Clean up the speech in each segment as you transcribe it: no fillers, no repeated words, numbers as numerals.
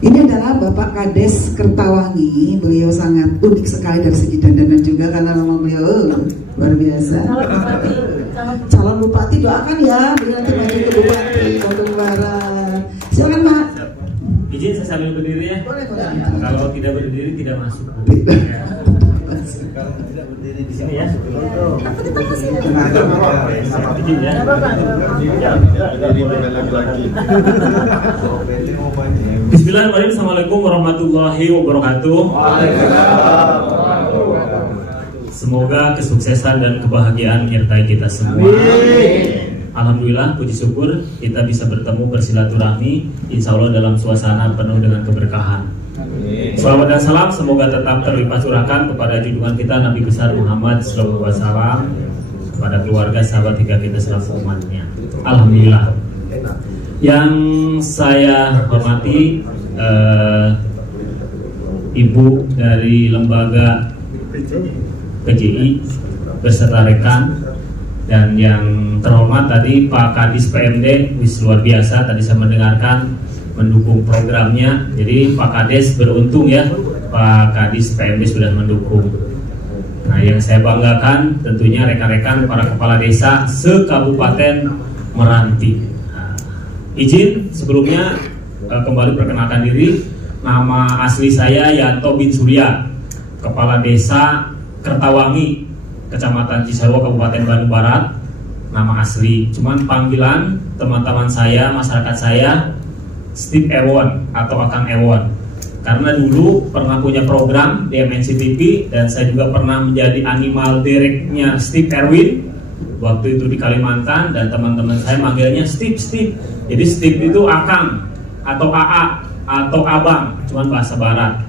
Ini adalah Bapak Kades Kertawangi. Beliau sangat unik sekali dari segi dandanan juga karena nama beliau luar biasa. Calon bupati, doakan ya, beliau nanti maju ke bupati Bandung Barat. Silakan Pak. Izin saya sambil berdiri ya. Boleh. Kalau tidak berdiri tidak masuk. Kalau tidak berdiri di Sini ya. Izin ya. Bismillahirrahmanirrahim. Assalamualaikum warahmatullahi wabarakatuh. Semoga kesuksesan dan kebahagiaan menyertai kita semua. Alhamdulillah, puji syukur kita bisa bertemu bersilaturahmi, insya Allah dalam suasana penuh dengan keberkahan. Salawat dan salam semoga tetap terlimpah curahkan kepada junjungan kita Nabi besar Muhammad SAW, kepada keluarga sahabat hingga kita selalu umatnya. Alhamdulillah. Yang saya hormati Ibu dari lembaga PJI beserta rekan, dan yang terhormat tadi Pak Kadis PMD, luar biasa tadi saya mendengarkan mendukung programnya. Jadi Pak Kades beruntung ya, Pak Kadis PMD sudah mendukung. Nah, yang saya banggakan tentunya rekan-rekan para kepala desa se-Kabupaten Meranti. Nah, izin sebelumnya kembali perkenalkan diri. Nama asli saya Yanto bin Surya, Kepala Desa Kertawangi, Kecamatan Cisarua, Kabupaten Bandung Barat. Nama asli, cuman panggilan teman-teman saya, masyarakat saya, Steve Ewon atau Akang Ewon. Karena dulu pernah punya program di MNC TV dan saya juga pernah menjadi animal directnya Steve Erwin waktu itu di Kalimantan, dan teman-teman saya manggilnya Steve. Jadi Steve itu Akang atau AA atau Abang, cuman bahasa Barat.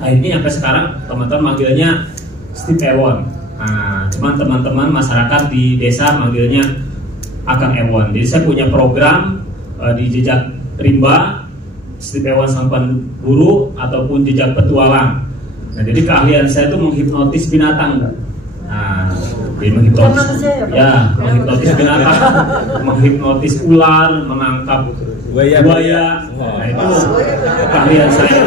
Akhirnya sampai sekarang teman-teman manggilnya Steve Ewon. Nah, cuman teman-teman masyarakat di desa manggilnya Akang Ewon. Jadi saya punya program di Jejak Rimba, Steve Ewon Sang Pemburu ataupun Jejak Petualang. Nah, jadi keahlian saya itu menghipnotis binatang. Nah, jadi menghipnotis binatang, menghipnotis ular, menangkap buaya. Nah, itu keahlian saya.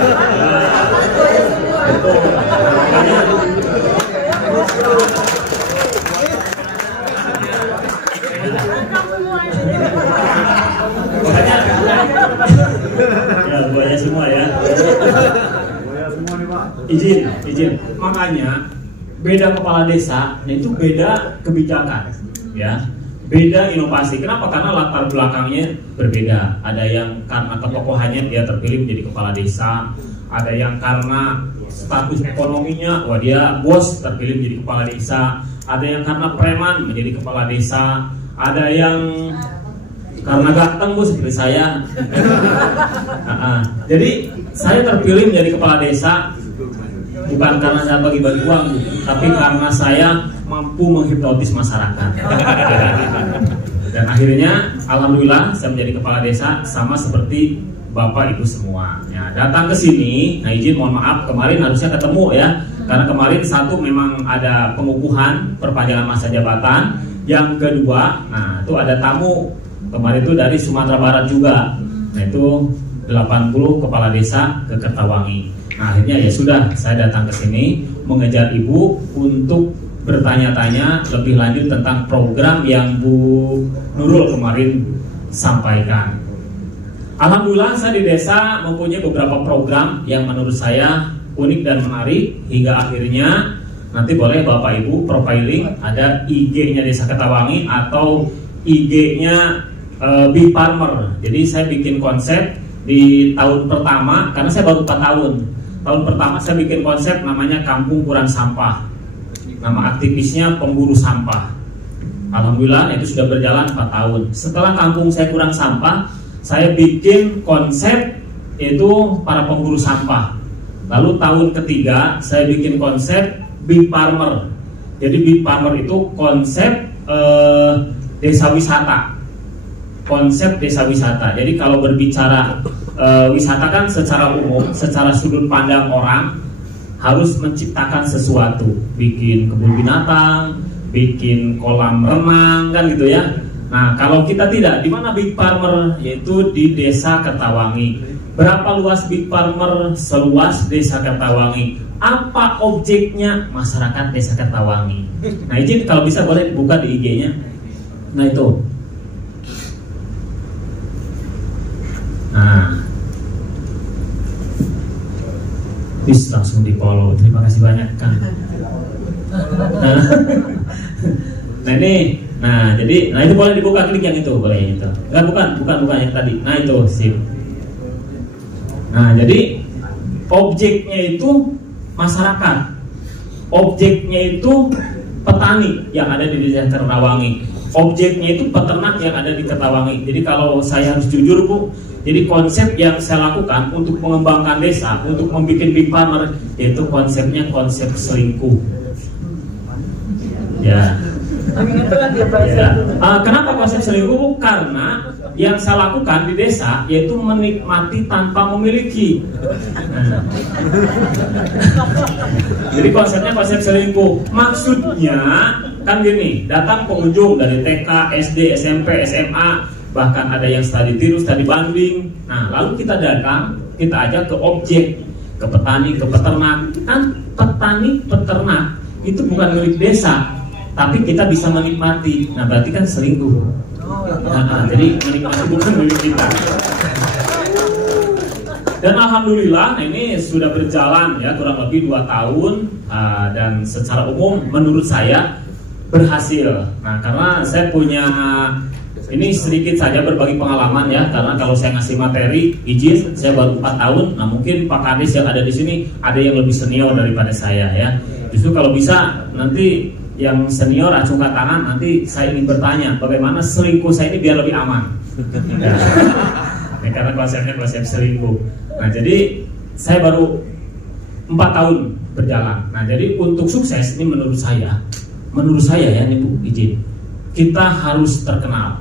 Ya, buaya semua ya. Izin. Makanya beda kepala desa, itu beda kebijakan, ya. Beda inovasi. Kenapa? Karena latar belakangnya berbeda. Ada yang karena ketokohannya dia terpilih menjadi kepala desa, ada yang karena status ekonominya, wah dia bos terpilih menjadi kepala desa, ada yang karena preman menjadi kepala desa, ada yang karena ganteng bu seperti saya. Jadi saya terpilih menjadi kepala desa bukan karena saya bagi-bagi uang, tapi karena saya mampu menghipnotis masyarakat. Dan akhirnya alhamdulillah saya menjadi kepala desa sama seperti Bapak Ibu semua. Ya, datang ke sini, nah izin mohon maaf kemarin harusnya ketemu ya, karena kemarin satu memang ada pengukuhan perpanjangan masa jabatan, yang kedua, nah itu ada tamu kemarin itu dari Sumatera Barat juga, nah itu 80 kepala desa ke Kertawangi. Nah akhirnya ya sudah saya datang ke sini mengejar Ibu untuk bertanya-tanya lebih lanjut tentang program yang Bu Nurul kemarin sampaikan. Alhamdulillah saya di desa mempunyai beberapa program yang menurut saya unik dan menarik, hingga akhirnya nanti boleh Bapak Ibu profiling, ada IG-nya Desa Kertawangi atau IG-nya Bee Farmer. Jadi saya bikin konsep di tahun pertama, karena saya baru 4 tahun. Tahun pertama saya bikin konsep namanya Kampung Kurang Sampah. Nama aktivisnya Pemburu Sampah. Alhamdulillah itu sudah berjalan 4 tahun. Setelah kampung saya kurang sampah, saya bikin konsep yaitu para pemburu sampah. Lalu tahun ketiga saya bikin konsep Bee Farmer. Jadi Bee Farmer itu konsep desa wisata. Konsep desa wisata. Jadi kalau berbicara wisata kan secara umum, secara sudut pandang orang harus menciptakan sesuatu, bikin kebun binatang, bikin kolam renang kan gitu ya. Nah kalau kita tidak, di mana Bee Farmer, yaitu di Desa Kertawangi. Berapa luas Big Farmer? Seluas Desa Kertawangi. Apa objeknya? Masyarakat Desa Kertawangi. Nah, izin kalau bisa boleh dibuka di IG-nya. Nah, itu. Nah, bis langsung di follow. Terima kasih banyak kan. Nah ini, nah jadi, nah itu boleh dibuka, klik yang itu, boleh itu. Enggak, bukan yang tadi. Nah itu sip. Nah jadi objeknya itu masyarakat, objeknya itu petani yang ada di Desa Kertawangi, objeknya itu peternak yang ada di Kertawangi. Jadi kalau saya harus jujur Bu, jadi konsep yang saya lakukan untuk mengembangkan desa, untuk membuat Big Farmer, yaitu konsepnya konsep selingkuh. Ya. Kenapa konsep selingkuh? Karena yang saya lakukan di desa yaitu menikmati tanpa memiliki. Jadi konsepnya konsep selingkuh. Maksudnya kan gini, datang pengunjung dari TK, SD, SMP, SMA, bahkan ada yang studi tiru, studi banding. Nah, lalu kita datang, kita ajak ke objek, ke petani, ke peternak. Kan petani, peternak itu bukan milik desa, tapi kita bisa menikmati. Nah, berarti kan selingkuh. Jadi menikmati bukan milik kita. Dan alhamdulillah ini sudah berjalan ya kurang lebih 2 tahun, dan secara umum menurut saya berhasil. Nah, karena saya punya ini sedikit saja berbagi pengalaman ya, karena kalau saya ngasih materi izin saya baru 4 tahun. Nah, mungkin Pak Kadis yang ada di sini ada yang lebih senior daripada saya ya. Justru kalau bisa nanti yang senior acungkan tangan, nanti saya ingin bertanya bagaimana selingkuh saya ini biar lebih aman. Nah, karena konsepnya konsep selingkuh. Nah, jadi saya baru 4 tahun berjalan. Nah, jadi untuk sukses ini menurut saya ya ini Bu izin, kita harus terkenal.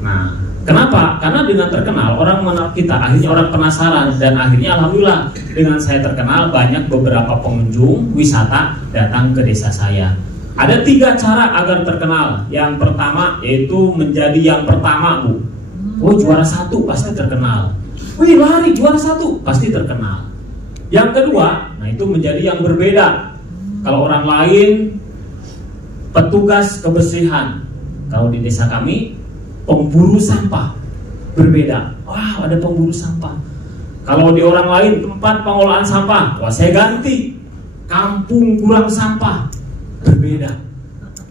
Nah, kenapa? Karena dengan terkenal orang mengenal kita, akhirnya orang penasaran, dan akhirnya alhamdulillah dengan saya terkenal banyak beberapa pengunjung wisata datang ke desa saya. Ada 3 cara agar terkenal. Yang pertama yaitu menjadi yang pertama Bu. Oh, juara 1 pasti terkenal. Wih, lari juara 1 pasti terkenal. Yang kedua, nah itu menjadi yang berbeda. Kalau orang lain petugas kebersihan, kalau di desa kami pemburu sampah, berbeda. Wah, ada pemburu sampah. Kalau di orang lain tempat pengolahan sampah, wah saya ganti kampung kurang sampah, berbeda.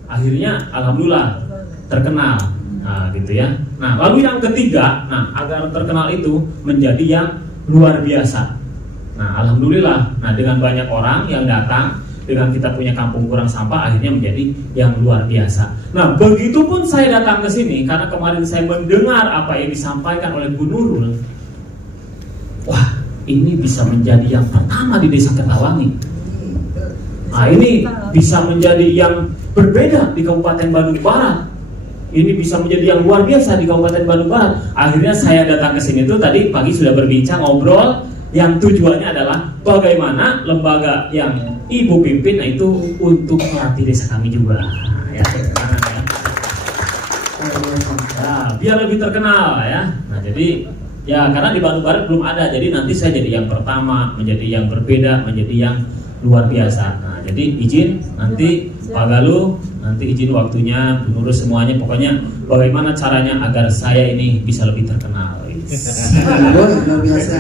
Akhirnya alhamdulillah terkenal. Nah, gitu ya. Nah, lalu yang ketiga, nah agar terkenal itu menjadi yang luar biasa. Nah, alhamdulillah, nah dengan banyak orang yang datang, dengan kita punya kampung kurang sampah, akhirnya menjadi yang luar biasa. Nah, begitupun saya datang ke sini karena kemarin saya mendengar apa yang disampaikan oleh Bu Nurul. Wah, ini bisa menjadi yang pertama di Desa Kertawangi. Nah, ini bisa menjadi yang berbeda di Kabupaten Bandung Barat. Ini bisa menjadi yang luar biasa di Kabupaten Bandung Barat. Akhirnya saya datang ke sini tuh tadi pagi sudah berbincang ngobrol, yang tujuannya adalah bagaimana lembaga yang Ibu pimpin, nah itu untuk melatih desa kami juga. Ya, nah, biar lebih terkenal ya. Nah, jadi ya karena di Bandung Barat belum ada, jadi nanti saya jadi yang pertama, menjadi yang berbeda, menjadi yang luar biasa. Nah, jadi izin nanti Pak Galuh, nanti izin waktunya, Bu Nurul semuanya, pokoknya bagaimana caranya agar saya ini bisa lebih terkenal. Luar biasa.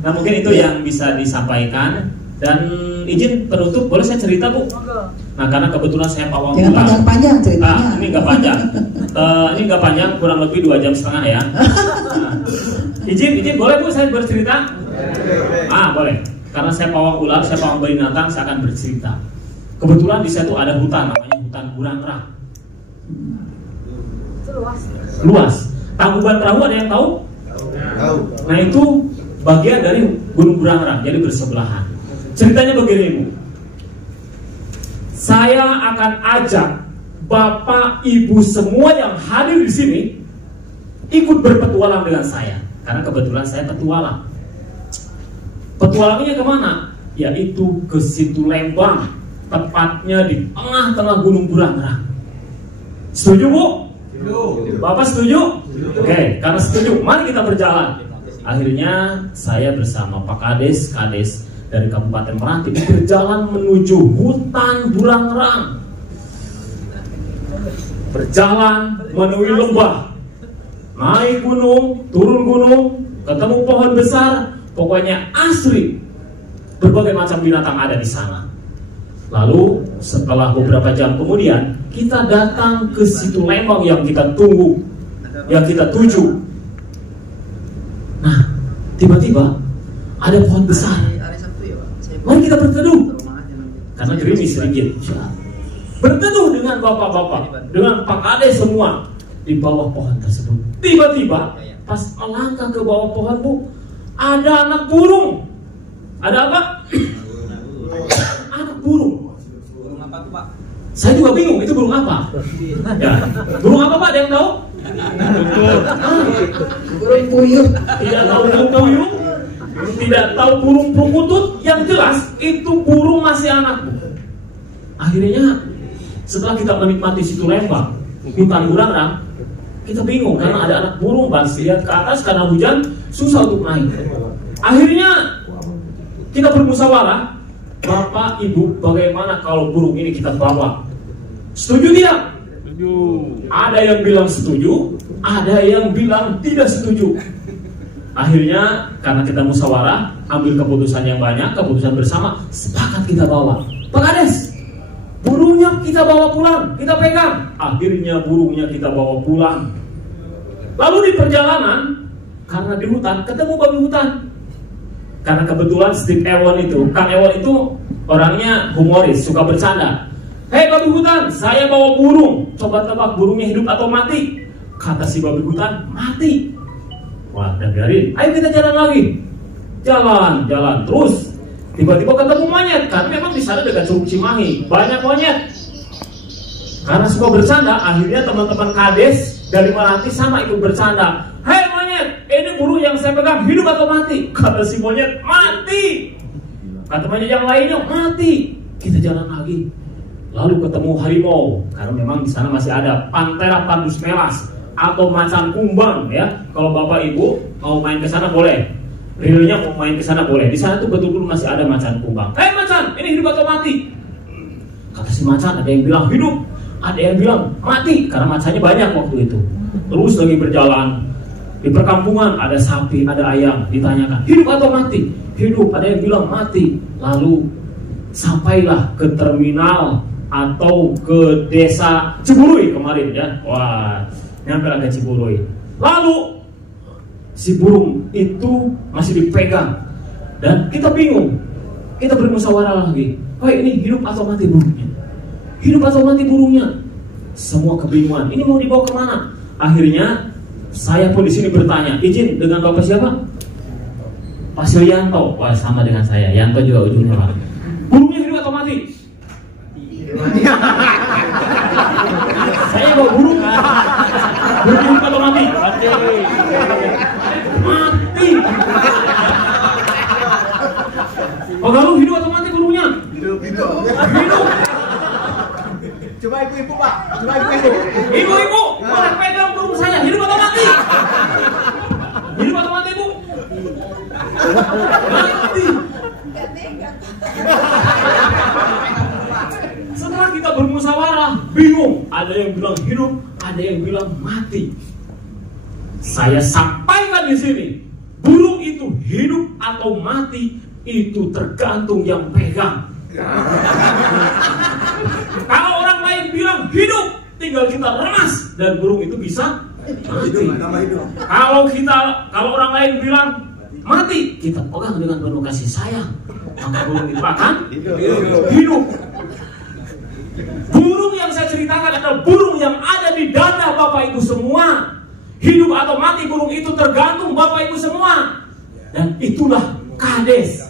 Nah, mungkin itu yang bisa disampaikan. Dan izin penutup, boleh saya cerita Bu? Nah, karena kebetulan saya pawang ular. Jangan panjang-panjang ceritanya. Ini nggak panjang. Ini nggak panjang, kurang lebih 2,5 jam ya. Nah, izin boleh Bu saya bercerita? Boleh. Karena saya pawang ular, saya pawang binatang, saya akan bercerita. Kebetulan di situ ada hutan, namanya hutan Burangrang. Luas. Tangkuban Perahu ada yang tahu? Tahu. Nah, itu bagian dari Gunung Burangrang, jadi bersebelahan. Ceritanya begini Bu, saya akan ajak Bapak Ibu semua yang hadir di sini ikut berpetualang dengan saya, karena kebetulan saya petualang. Petualangnya kemana? Yaitu ke Situ Lembang, tepatnya di tengah-tengah Gunung Burangrang. Setuju Bu? Bapak setuju? Oke, karena setuju, mari kita berjalan. Akhirnya saya bersama Pak Kades dari Kabupaten Meranti berjalan menuju hutan Burangrang. Berjalan menuju lembah, naik gunung, turun gunung, ketemu pohon besar, pokoknya asri. Berbagai macam binatang ada di sana. Lalu setelah beberapa jam kemudian kita datang ke situ Lembang yang kita tunggu, yang kita tuju. Nah, tiba-tiba ada pohon besar. Mari kita berteduh, karena gerimis sedikit. Berteduh dengan bapak-bapak, dengan Pak Kades semua di bawah pohon tersebut. Tiba-tiba pas melangkah ke bawah pohon, Bu, ada anak burung. Ada apa? Anak burung. Burung apa tuh, Pak? Saya juga bingung, itu burung apa? Ya, burung apa, Pak? Ada yang tahu? Burung puyuh. Tidak tahu burung puyuh, tidak tahu burung perkutut. Yang jelas itu burung masih anak, Bu. Akhirnya setelah kita menikmati situ Lembang, hutan Burangrang, kita bingung karena ada anak burung pas lihat ke atas karena hujan susah untuk naik. Akhirnya kita bermusyawarah, Bapak Ibu, bagaimana kalau burung ini kita bawa? Setuju tidak? Setuju. Ada yang bilang setuju, ada yang bilang tidak setuju. Akhirnya karena kita musyawarah, ambil keputusan yang banyak, keputusan bersama, sepakat kita bawa. Pak Kades, burungnya kita bawa pulang, kita pegang. Akhirnya burungnya kita bawa pulang. Lalu di perjalanan, karena di hutan, ketemu babi hutan. Karena kebetulan Steve Ewon itu, Kang Ewon itu orangnya humoris, suka bercanda. Hei babi hutan, saya bawa burung. Coba tebak burungnya hidup atau mati? Kata si babi hutan, mati. Wah, udah biarin. Ayo kita jalan lagi. Jalan terus. Tiba-tiba ketemu monyet, karena memang di sana dekat Curug Cimahi banyak monyet. Karena suka bercanda, akhirnya teman-teman Kades dari Meranti sama ikut bercanda. Hei monyet, ini burung yang saya pegang hidup atau mati? Kata si monyet, mati. Kata monyet yang lainnya, mati. Kita jalan lagi. Lalu ketemu harimau, karena memang di sana masih ada Panthera pandus melas atau macan kumbang ya. Kalau Bapak Ibu mau main ke sana boleh. Realnya mau main ke sana boleh. Di sana tuh betul-betul masih ada macan kumbang. Hei macan, ini hidup atau mati? Kata si macan, ada yang bilang hidup, ada yang bilang mati, karena macannya banyak waktu itu. Terus lagi berjalan di perkampungan, ada sapi, ada ayam, ditanyakan hidup atau mati? Hidup, ada yang bilang mati. Lalu sampailah ke terminal atau ke desa Ciburuy kemarin ya. Wah, nyampe lagi Ciburuy. Lalu si burung itu masih dipegang dan kita bingung. Kita bermusyawarah lagi. Oh ini hidup atau mati burungnya? Hidup atau mati burungnya? Semua kebingungan. Ini mau dibawa kemana? Akhirnya saya pun di sini bertanya. Izin dengan Bapak siapa? Pak Silyanto. Wah sama dengan saya. Yanto juga ujungnya Pak. Burungnya hidup atau mati? Saya bawa burung. Burung hidup atau mati? Mati. Oh lalu hidup atau mati burungnya? Hidup. Coba ibu-ibu, Pak. Coba ibu-ibu. Ibu-ibu, boleh pegang burung saya. Hidup atau mati? Hidup atau mati, Bu? Mati. Setelah kita bermusyawarah, bingung. Ada yang bilang hidup, ada yang bilang mati. Saya sampaikan di sini, burung itu hidup atau mati itu tergantung yang pegang. Kalau orang lain bilang hidup, tinggal kita remas dan burung itu bisa mati. Kalau orang lain bilang mati, kita pegang dengan penuh kasih sayang, maka burung itu akan hidup. Burung yang saya ceritakan adalah burung yang ada di dada Bapak Ibu semua. Hidup atau mati burung itu tergantung Bapak Ibu semua. Dan itulah Kades.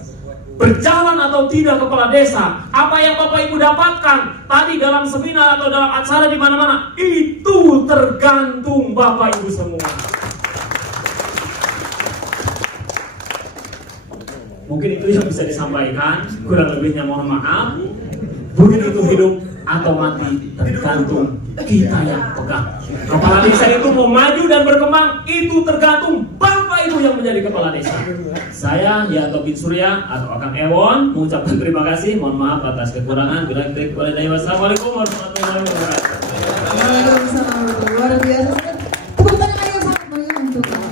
Berjalan atau tidak kepala desa, apa yang Bapak Ibu dapatkan tadi dalam seminar atau dalam acara di mana-mana, itu tergantung Bapak Ibu semua. Mungkin itu yang bisa disampaikan, kurang lebihnya mohon maaf. Burung itu hidup atau mati tergantung kita yang pegang. Kepala desa itu mau maju dan berkembang itu tergantung Bapak Ibu yang menjadi kepala desa. Saya Yanto bin Surya atau Akang Ewon mengucapkan terima kasih. Mohon maaf atas kekurangan. Wassalamualaikum warahmatullahi wabarakatuh. Waalaikumsalam. Luar biasa. Tepuk tangan yang sangat meriah untuk Akang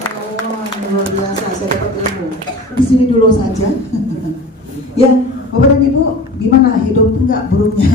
Ewon. Luar biasa. Saya dapat ilmu. Di sini dulu saja. Ya, Bapak dan Ibu, gimana hidup enggak burungnya?